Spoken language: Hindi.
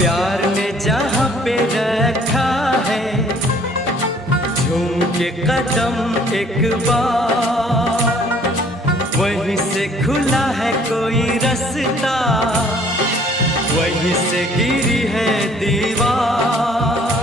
प्यार ने जहाँ पे रखा है, झूम के कदम एक बार, वहीं से खुला है कोई रास्ता, वहीं से गिरी है दीवार।